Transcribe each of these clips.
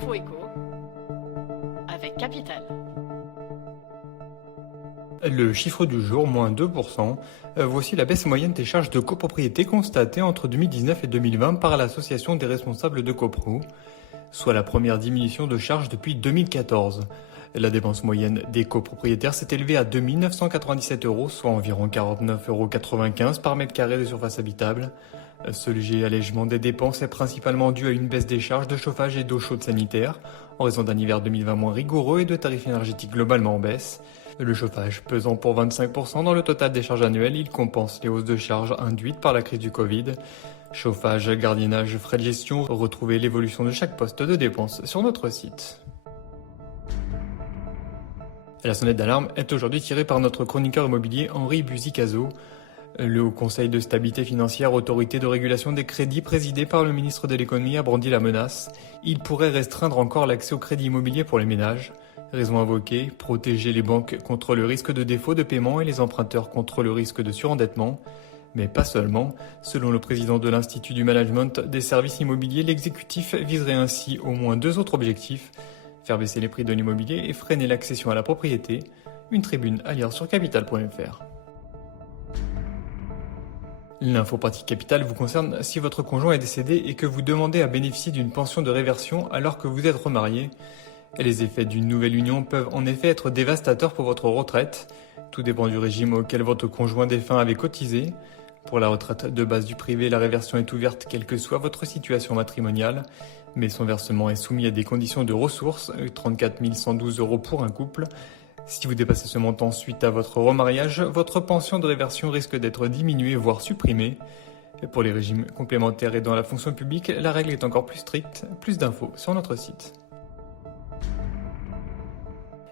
L'info éco avec Capital. Le chiffre du jour, moins 2%. Voici la baisse moyenne des charges de copropriété constatée entre 2019 et 2020 par l'Association des responsables de copro, soit la première diminution de charges depuis 2014. La dépense moyenne des copropriétaires s'est élevée à 2 997 €, soit environ 49,95 € par mètre carré de surface habitable. Ce léger allègement des dépenses est principalement dû à une baisse des charges de chauffage et d'eau chaude sanitaire, en raison d'un hiver 2020 moins rigoureux et de tarifs énergétiques globalement en baisse. Le chauffage pesant pour 25% dans le total des charges annuelles, il compense les hausses de charges induites par la crise du Covid. Chauffage, gardiennage, frais de gestion, retrouvez l'évolution de chaque poste de dépense sur notre site. La sonnette d'alarme est aujourd'hui tirée par notre chroniqueur immobilier Henri Buzicazo. Le Haut Conseil de stabilité financière, autorité de régulation des crédits présidé par le ministre de l'économie, a brandi la menace. Il pourrait restreindre encore l'accès au crédit immobilier pour les ménages. Raison invoquée, protéger les banques contre le risque de défaut de paiement et les emprunteurs contre le risque de surendettement. Mais pas seulement. Selon le président de l'Institut du Management des services immobiliers, l'exécutif viserait ainsi au moins deux autres objectifs: faire baisser les prix de l'immobilier et freiner l'accession à la propriété. Une tribune à lire sur capital.fr. L'info pratique Capital vous concerne si votre conjoint est décédé et que vous demandez à bénéficier d'une pension de réversion alors que vous êtes remarié. Les effets d'une nouvelle union peuvent en effet être dévastateurs pour votre retraite. Tout dépend du régime auquel votre conjoint défunt avait cotisé. Pour la retraite de base du privé, la réversion est ouverte quelle que soit votre situation matrimoniale, mais son versement est soumis à des conditions de ressources, 34 112 € pour un couple. Si vous dépassez ce montant suite à votre remariage, votre pension de réversion risque d'être diminuée, voire supprimée. Pour les régimes complémentaires et dans la fonction publique, la règle est encore plus stricte. Plus d'infos sur notre site.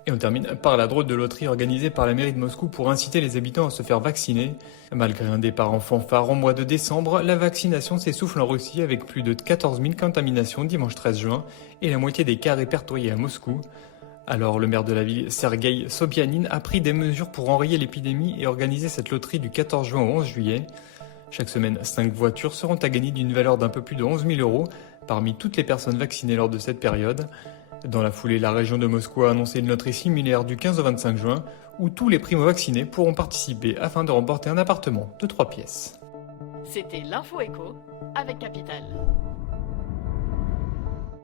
Et on termine par la drôle de loterie organisée par la mairie de Moscou pour inciter les habitants à se faire vacciner. Malgré un départ en fanfare en mois de décembre, la vaccination s'essouffle en Russie avec plus de 14 000 contaminations dimanche 13 juin et la moitié des cas répertoriés à Moscou. Alors le maire de la ville, Sergueï Sobyanin, a pris des mesures pour enrayer l'épidémie et organiser cette loterie du 14 juin au 11 juillet. Chaque semaine, 5 voitures seront à gagner d'une valeur d'un peu plus de 11 000 € parmi toutes les personnes vaccinées lors de cette période. Dans la foulée, la région de Moscou a annoncé une loterie similaire du 15 au 25 juin où tous les primo-vaccinés pourront participer afin de remporter un appartement de 3 pièces. C'était l'info éco avec Capital.